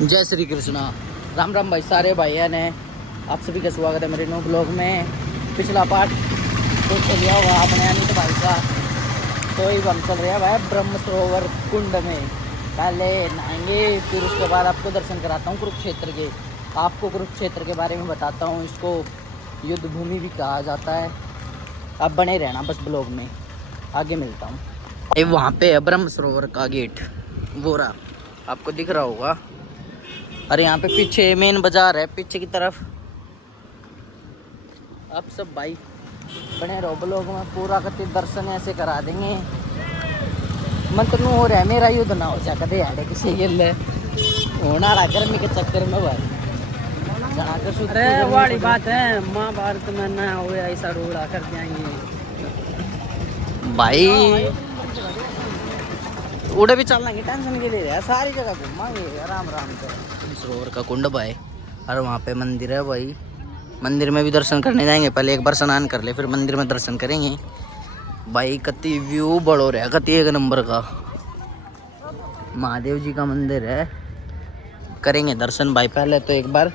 जय श्री कृष्णा। राम राम भाई, सारे भाइयों ने आप सभी का स्वागत है मेरे न्यू ब्लॉग में। पिछला पार्ट तो चल गया हुआ अपने अनित भाई का, तो ही हम चल रहे हैं भाई ब्रह्म सरोवर कुंड में। पहले नहाएंगे, फिर उसके बाद आपको दर्शन कराता हूँ कुरुक्षेत्र के। आपको कुरुक्षेत्र के बारे में बताता हूँ, इसको युद्ध भूमि भी कहा जाता है। आप बने रहना बस ब्लॉग में, आगे मिलता हूँ। ये वहाँ पे है ब्रह्म सरोवर का गेट, वो रहा, आपको दिख रहा होगा। अरे यहाँ पे पीछे मेन बाजार है, पीछे की तरफ। आप सब भाई बने रहो ब्लॉग में, पूरा करते दर्शन ऐसे करा देंगे। मन तो हो रहा है मेरा युद्ध ना हो जाए कदे यार किसी गिले होना रहा गर्मी के चक्कर में भाई। अरे वाली बात है, महाभारत में ना हो ऐसा रोड़ा कर जाएंगे भाई। उड़े भी चल लेंगे, टेंशन के लिए सारी जगह घूमांगे आराम आराम से। सरोवर का कुंड भाई, और वहाँ पे मंदिर है भाई। मंदिर में भी दर्शन करने जाएंगे, पहले एक बार स्नान कर ले फिर मंदिर में दर्शन करेंगे भाई। कति व्यू बड़ो रहा, कति एक नंबर का महादेव जी का मंदिर है। करेंगे दर्शन भाई, पहले तो एक बार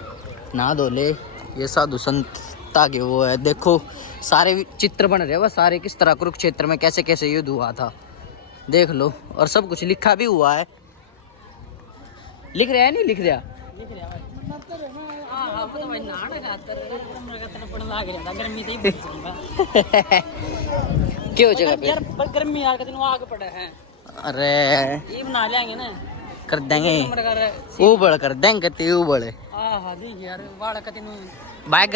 नहा धो ले। ये साधु संता के वो है, देखो सारे चित्र बन रहे हैं, वह सारे किस तरह कुरुक्षेत्र में कैसे कैसे युद्ध हुआ था देख लो, और सब कुछ लिखा भी हुआ है। लिख रहा है नहीं लिख रहा क्यों जगह पे यार गर्मी यार दिन आगे पड़ा है। अरे ये बना लेंगे ना, कर देंगे, उबड़ कर देंगे ते उबड़ यार वाड़ा का दिन भाई।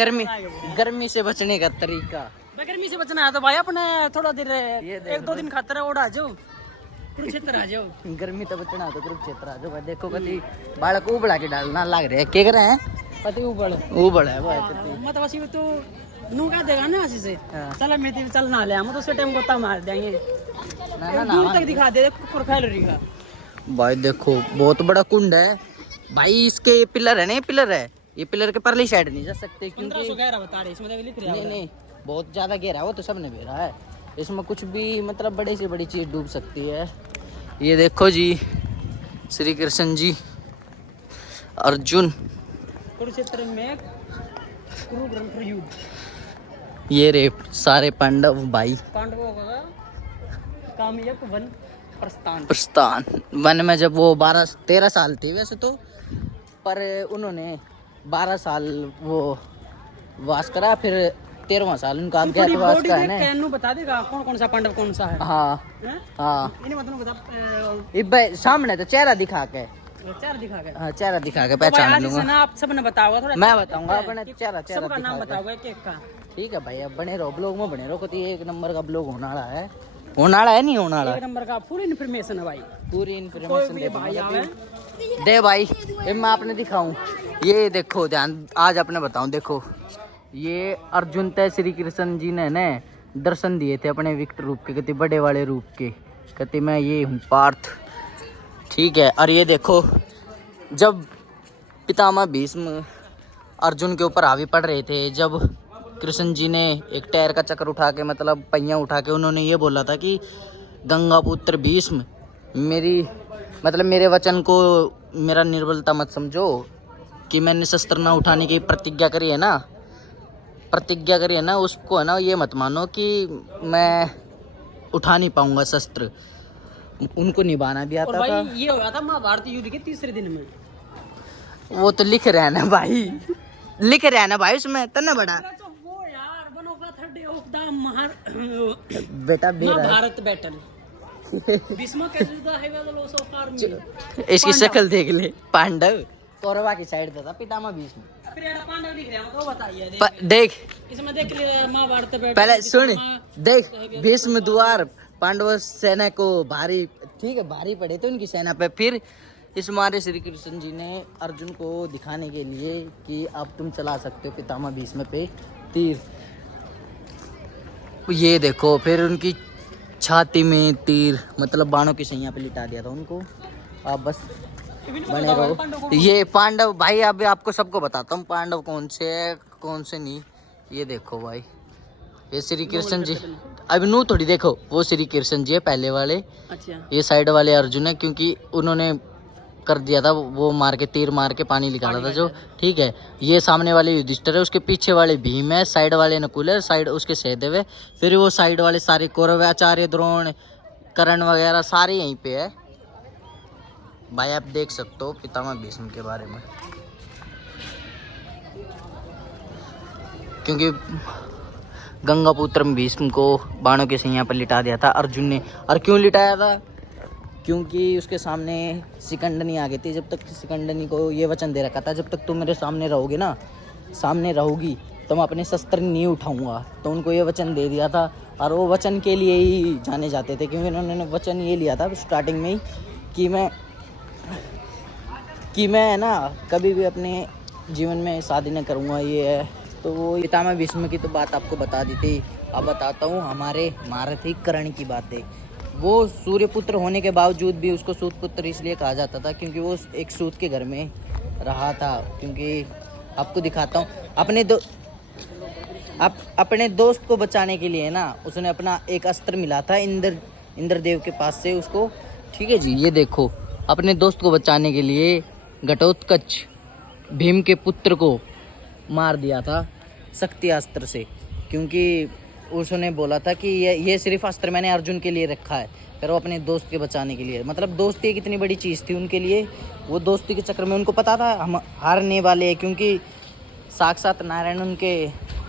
गर्मी से बचने का तरीका, गर्मी से बचना है तो भाई अपने थोड़ा देर एक दो दिन खातर ओढ़ आ जाओ, कुरुक्षेत्र आ जाओ। गर्मी तो बचना है तो कुरुक्षेत्र आ जाओ भाई। देखो कति बालक उबड़ा के डालना लग रहे हैं, क्या कर रहे हैं पति उबड़ है भाई कति। मतलब वैसे तो नू का देगा ना वैसे से चल मैं तो चल ना ले हम तो उस टाइम गोता मार देंगे ना दूर तक दिखा दे प्रोफाइल रहेगा भाई। देखो बहुत बड़ा कुंड है भाई, इसके पिलर है ना, ये पिलर है, ये पिलर के परली साइड नहीं जा सकते क्योंकि 1511 बता रहे इसमें लिख रहा है। नहीं बहुत ज्यादा गहरा है, वो तो सबने भेजा है। इसमें कुछ भी मतलब बड़ी से बड़ी चीज डूब सकती है। ये देखो जी, श्री कृष्ण जी अर्जुन कुरुक्षेत्र में कुरुग्रंथ युद्ध, ये रे सारे पांडव भाई। पांडवों का कामयक वन प्रस्थान वन में जब वो 12-13 साल थे वैसे तो, पर उन्होंने 12 साल वो वास करा, फिर 13वां साल उनका अज्ञातवास का है ना। बता देगा कौन कौन सा पांडव कौन सा है। हाँ हाँ, इन्हें मतलब बता इब्बे सामने तो चेहरा दिखा के, चार दिखा के, हाँ चेहरा दिखा के पहचान लूंगा। ना आप सबने बताओगा, थोड़ा मैं बताऊंगा अपने चेहरा सबका नाम बताओगे एक एक का। ठीक है भाई, अब बने रहो ब्लॉग में, बने रहो। कति एक नंबर का ब्लॉग होने वाला है, होने वाला है नहीं होने वाला, एक नंबर का पूरी इन्फॉर्मेशन है भाई, पूरी इन्फॉर्मेशन दे भाई आवे दे भाई। ये मैं आपने दिखाऊं, ये देखो ध्यान आज आपने बताऊं। देखो ये अर्जुन तय श्री कृष्ण जी ने दर्शन दिए थे अपने विकट रूप के, कति बड़े वाले रूप के, कहते मैं ये हूँ पार्थ, ठीक है। और ये देखो जब पितामह भीष्म अर्जुन के ऊपर हावी पड़ रहे थे, जब कृष्ण जी ने एक टायर का चक्कर उठा के मतलब पहिया उठा के उन्होंने ये बोला था कि गंगा पुत्र भीष्म मेरे वचन को मेरा निर्बलता मत समझो, कि मैंने शस्त्र ना उठाने की प्रतिज्ञा करी है ना, उसको है ना ये मत मानो कि मैं उठा नहीं पाऊंगा शस्त्र, उनको निभाना भी आता था। ये हो रहा था महाभारत युद्ध के तीसरे दिन में, वो तो लिख रहे हैं ना भाई, लिख रहे हैं ना भाई उसमें तन्ना बड़ा बेटा महाभारत बैटल इसकी शक्ल देख ले, पांडव कौरवा की साइड था पितामह भीष्म। पांडव दिख रहे हैं, बताइए देख इसमें देख महाभारत बैटल, पहले सुन देख, भीष्म द्वार पांडव सेना को भारी, ठीक है भारी पड़े थे उनकी सेना पे। फिर इस मारे श्री कृष्ण जी ने अर्जुन को दिखाने के लिए कि अब तुम चला सकते हो पितामह भीष्म पे तीर। ये देखो फिर उनकी छाती में तीर मतलब बाणों की सैया पे लिटा दिया था उनको। अब बस बने रहो। ये पांडव भाई, अब आपको सबको बताता हूँ पांडव कौन से है कौन से नहीं। ये देखो भाई, ये श्री कृष्ण जी, अब नू थोड़ी देखो, वो श्री कृष्ण जी है पहले वाले। अच्छा, ये साइड वाले अर्जुन है, क्योंकि उन्होंने कर दिया था, वो मार के तीर मार के पानी निकाला था जो, ठीक है। ये सामने वाले युधिष्ठिर है, उसके पीछे वाले भीम है, साइड वाले नकुल है, साइड उसके सहदेव है, फिर वो साइड वाले सारे कौरव, आचार्य, द्रोण, कर्ण वगैरह सारे यहीं पे है भाई। आप देख सकते हो पितामह भीष्म के बारे में, क्योंकि गंगापुत्र भीष्म को बाणों के सैया पर लिटा दिया था अर्जुन ने। और क्यों लिटाया था? क्योंकि उसके सामने सिकंदनी आ गई थी। जब तक सिकंदनी को ये वचन दे रखा था, जब तक तुम मेरे सामने रहोगे ना, सामने रहोगी, तो मैं अपने शस्त्र नहीं उठाऊंगा। तो उनको ये वचन दे दिया था, और वो वचन के लिए ही जाने जाते थे, क्योंकि उन्होंने वचन ये लिया था स्टार्टिंग में ही कि मैं ना कभी भी अपने जीवन में शादी न करूँगा, ये है। तो वो पितामह भीष्म की तो बात आपको बता दी थी। अब बताता हूँ हमारे महारथी कर्ण की बातें। वो सूर्यपुत्र होने के बावजूद भी उसको सूतपुत्र इसलिए कहा जाता था क्योंकि वो एक सूत के घर में रहा था। क्योंकि आपको दिखाता हूँ अपने दोस्त को बचाने के लिए ना, उसने अपना एक अस्त्र मिला था इंद्रदेव के पास से उसको, ठीक है जी। ये देखो, अपने दोस्त को बचाने के लिए घटोत्कच भीम के पुत्र को मार दिया था शक्ति अस्त्र से, क्योंकि उसने बोला था कि ये सिर्फ अस्त्र मैंने अर्जुन के लिए रखा है, फिर वो अपने दोस्त के बचाने के लिए। मतलब दोस्ती कितनी बड़ी चीज़ थी उनके लिए। वो दोस्ती के चक्कर में उनको पता था हम हारने वाले हैं, क्योंकि साक्षात नारायण उनके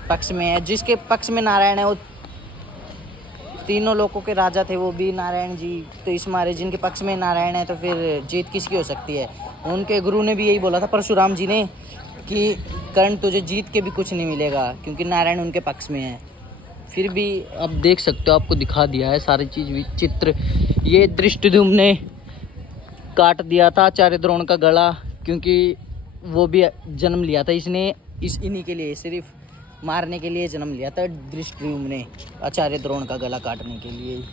पक्ष में है। जिसके पक्ष में नारायण है वो तीनों लोगों के राजा थे, वो भी नारायण जी। तो इस मारे जिनके पक्ष में नारायण है तो फिर जीत किसकी हो सकती है? उनके गुरु ने भी यही बोला था, परशुराम जी ने, कि कर्ण तुझे जीत के भी कुछ नहीं मिलेगा, क्योंकि नारायण उनके पक्ष में है। फिर भी आप देख सकते हो, आपको दिखा दिया है सारी चीज़ चित्र। ये धृष्टद्युम्न ने काट दिया था आचार्य द्रोण का गला, क्योंकि वो भी जन्म लिया था इसने इन्हीं के लिए, सिर्फ मारने के लिए जन्म लिया था धृष्टद्युम्न ने, आचार्य द्रोण का गला काटने के लिए।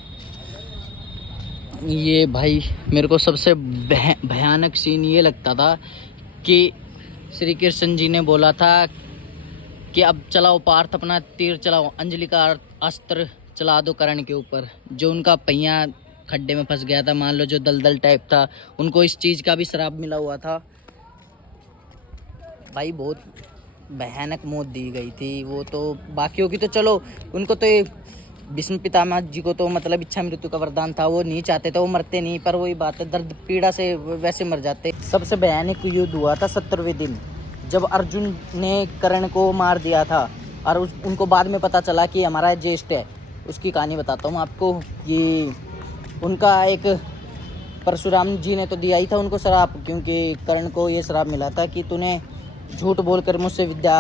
ये भाई मेरे को सबसे भयानक सीन ये लगता था कि श्री कृष्ण जी ने बोला था कि अब चलाओ पार्थ, अपना तीर चलाओ, अंजलि का अस्त्र चला दो कर्ण के ऊपर। जो उनका पहिया खड्डे में फंस गया था, मान लो जो दलदल टाइप था, उनको इस चीज़ का भी श्राप मिला हुआ था भाई। बहुत भयानक मौत दी गई थी। वो तो बाकियों की तो चलो, उनको तो भीष्म पितामह जी को तो मतलब इच्छा मृत्यु का वरदान था, वो नहीं चाहते थे, वो मरते नहीं, पर वही बात है, दर्द पीड़ा से वैसे मर जाते। सबसे भयानक युद्ध हुआ था 70वें दिन, जब अर्जुन ने कर्ण को मार दिया था, और उनको बाद में पता चला कि हमारा ज्येष्ठ है। उसकी कहानी बताता हूँ आपको। ये उनका एक परशुराम जी ने तो दिया ही था उनको श्राप, क्योंकि कर्ण को ये श्राप मिला था कि तूने झूठ बोलकर मुझसे विद्या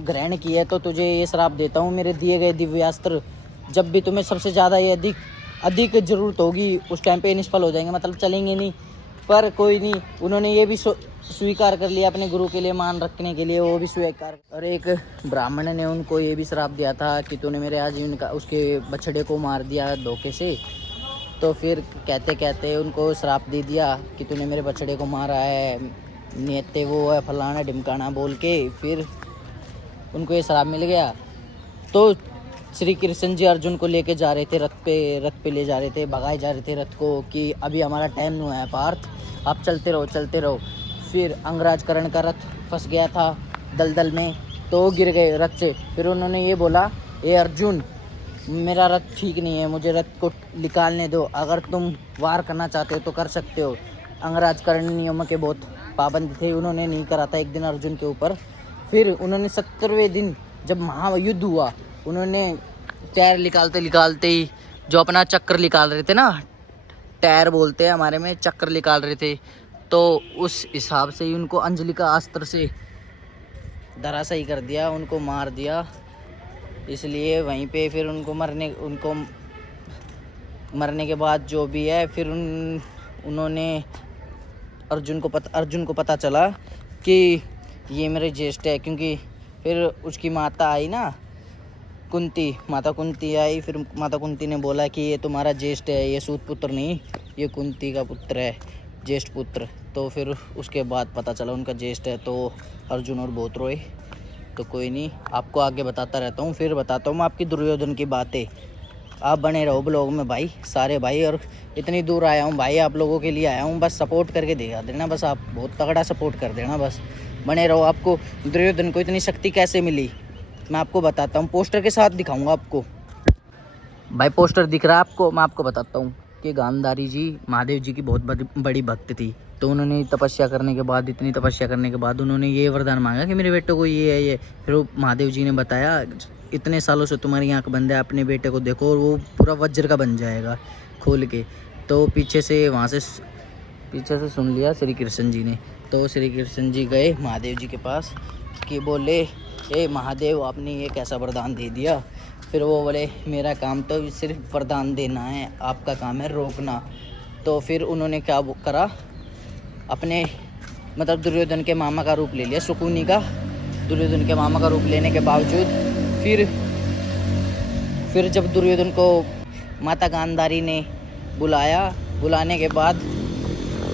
ग्रहण की है, तो तुझे ये श्राप देता हूँ, मेरे दिए गए दिव्यास्त्र जब भी तुम्हें सबसे ज़्यादा ये अधिक ज़रूरत होगी, उस टाइम पे निष्फल हो जाएंगे, मतलब चलेंगे नहीं। पर कोई नहीं, उन्होंने ये भी स्वीकार कर लिया अपने गुरु के लिए मान रखने के लिए, वो भी स्वीकार। और एक ब्राह्मण ने उनको ये भी श्राप दिया था कि तूने मेरे आजीवन का उसके बछड़े को मार दिया धोखे से। तो फिर कहते कहते उनको श्राप दे दिया कि तूने मेरे बछड़े को मारा है, नियते वो है फलाना ढिमकाना बोल के, फिर उनको ये श्राप मिल गया। तो श्री कृष्ण जी अर्जुन को लेके जा रहे थे, रथ पे ले जा रहे थे, भगाए जा रहे थे रथ को कि अभी हमारा टाइम नहीं है पार्थ, आप चलते रहो। फिर अंगराज कर्ण का रथ फंस गया था दलदल में, तो गिर गए रथ से। फिर उन्होंने ये बोला, ए अर्जुन, मेरा रथ ठीक नहीं है, मुझे रथ को निकालने दो, अगर तुम वार करना चाहते हो तो कर सकते हो। अंगराज कर्ण नियमों के बहुत पाबंद थे, उन्होंने नहीं करा था एक दिन अर्जुन के ऊपर। फिर उन्होंने 70वें दिन जब महायुद्ध हुआ, उन्होंने टायर निकालते ही जो अपना चक्र निकाल रहे थे ना, टायर बोलते हैं हमारे में, चक्र निकाल रहे थे, तो उस हिसाब से ही उनको अंजलि का अस्त्र से धराशायी कर दिया, उनको मार दिया। इसलिए वहीं पे फिर उनको मरने के बाद जो भी है, फिर उन्होंने अर्जुन को पता चला कि ये मेरे ज्येष्ठ है, क्योंकि फिर उसकी माता आई ना, माता कुंती आई। फिर माता कुंती ने बोला कि ये तुम्हारा ज्येष्ठ है, ये सूत पुत्र नहीं, ये कुंती का पुत्र है, ज्येष्ठ पुत्र। तो फिर उसके बाद पता चला उनका ज्येष्ठ है, तो अर्जुन और बहुत रोए। तो कोई नहीं, आपको आगे बताता रहता हूँ। फिर बताता हूँ मैं आपकी दुर्योधन की बातें। आप बने रहो ब्लॉग में भाई सारे भाई। और इतनी दूर आया हूँ भाई, आप लोगों के लिए आया हूँ, बस सपोर्ट करके दिखा देना, बस आप बहुत तगड़ा सपोर्ट कर देना, बस बने रहो। आपको दुर्योधन को इतनी शक्ति कैसे मिली मैं आपको बताता हूँ, पोस्टर के साथ दिखाऊंगा आपको। भाई पोस्टर दिख रहा है आपको, मैं आपको बताता हूँ कि गांधारी जी महादेव जी की बहुत बड़ी भक्त थी। तो उन्होंने तपस्या करने के बाद, इतनी तपस्या करने के बाद उन्होंने ये वरदान मांगा कि मेरे बेटे को ये है ये। फिर वो महादेव जी ने बताया इतने सालों से तुम्हारी आँख बंद है, अपने बेटे को देखो और वो पूरा वज्र का बन जाएगा खोल के। तो पीछे से सुन लिया श्री कृष्ण जी ने। तो श्री कृष्ण जी गए महादेव जी के पास कि बोले ए महादेव आपने ये कैसा वरदान दे दिया। फिर वो बोले मेरा काम तो सिर्फ वरदान देना है, आपका काम है रोकना। तो फिर उन्होंने क्या करा, अपने मतलब दुर्योधन के मामा का रूप ले लिया, शकुनी का। दुर्योधन के मामा का रूप लेने के बावजूद फिर जब दुर्योधन को माता गांधारी ने बुलाने के बाद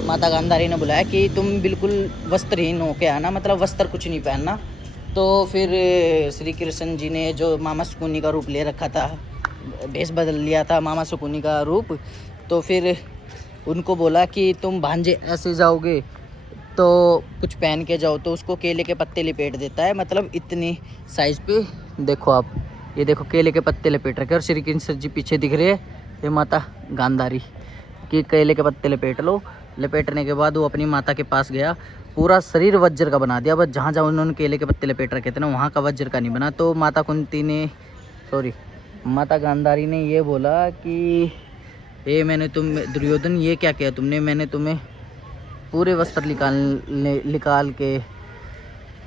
माता गांधारी ने बुलाया कि तुम बिल्कुल वस्त्रहीन हो के आना, मतलब वस्त्र कुछ नहीं पहनना। तो फिर श्री कृष्ण जी ने जो मामा शकुनी का रूप ले रखा था, भेष बदल लिया था मामा शकुनी का रूप, तो फिर उनको बोला कि तुम भांजे ऐसे जाओगे तो कुछ पहन के जाओ। तो उसको केले के पत्ते लपेट देता है, मतलब इतनी साइज़ पे देखो आप, ये देखो केले के पत्ते लपेट रखे। और श्री कृष्ण जी पीछे दिख रहे हैं, ये माता गांधारी कि केले के पत्ते लपेट लो। लपेटने के बाद वो अपनी माता के पास गया, पूरा शरीर वज्र का बना दिया, बस जहाँ जहाँ उन्होंने केले के पत्ते लपेट रखे थे ना वहाँ का वज्र का नहीं बना। तो माता गांधारी ने ये बोला कि ये मैंने दुर्योधन ये क्या किया तुमने, मैंने तुम्हें पूरे वस्त्र निकाल के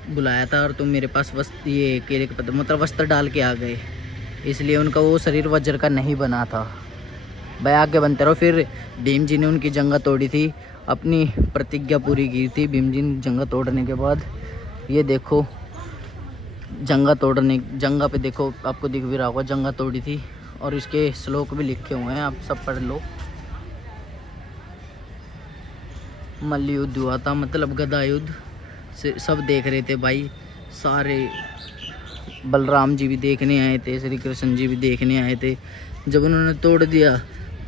बुलाया था और तुम मेरे पास ये केले के पत्ते मतलब वस्त्र डाल के आ गए, इसलिए उनका वो शरीर वज्र का नहीं बना था। भाई आगे बनते रहो। फिर भीम जी ने उनकी जंगा तोड़ी थी, अपनी प्रतिज्ञा पूरी की थी। भीम जी ने जंगा तोड़ने के बाद ये देखो जंगा पे देखो, आपको दिख भी रहा होगा, जंगा तोड़ी थी। और इसके श्लोक भी लिखे हुए हैं, आप सब पढ़ लो। मल्ल युद्ध हुआ था, मतलब गदा युद्ध से सब देख रहे थे भाई सारे। बलराम जी भी देखने आए थे, श्री कृष्ण जी भी देखने आए थे। जब उन्होंने तोड़ दिया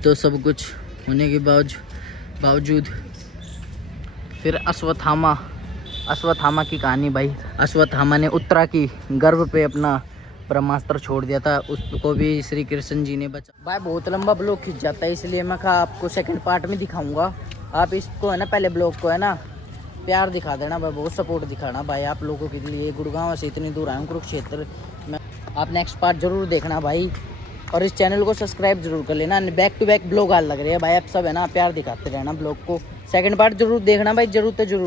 तो सब कुछ होने के बावजूद फिर अश्वत्थामा की कहानी भाई। अश्वत्थामा ने उत्तरा की गर्भ पे अपना ब्रह्मास्त्र छोड़ दिया था, उसको भी श्री कृष्ण जी ने बचा। भाई बहुत लंबा ब्लॉग खिंच जाता है, इसलिए मैं आपको सेकंड पार्ट में दिखाऊंगा। आप इसको है ना पहले ब्लॉग को है ना प्यार दिखा देना भाई, बहुत सपोर्ट दिखाना भाई आप लोगों के लिए। गुड़गांव से इतनी दूर आया हूँ कुरुक्षेत्र में, आप नेक्स्ट पार्ट जरूर देखना भाई। और इस चैनल को सब्सक्राइब जरूर कर लेना, बैक टू बैक ब्लॉग आ लग रहे हैं भाई, आप सब है ना प्यार दिखाते रहना ब्लॉग को। सेकंड पार्ट जरूर देखना भाई, जरूर तो जरूर।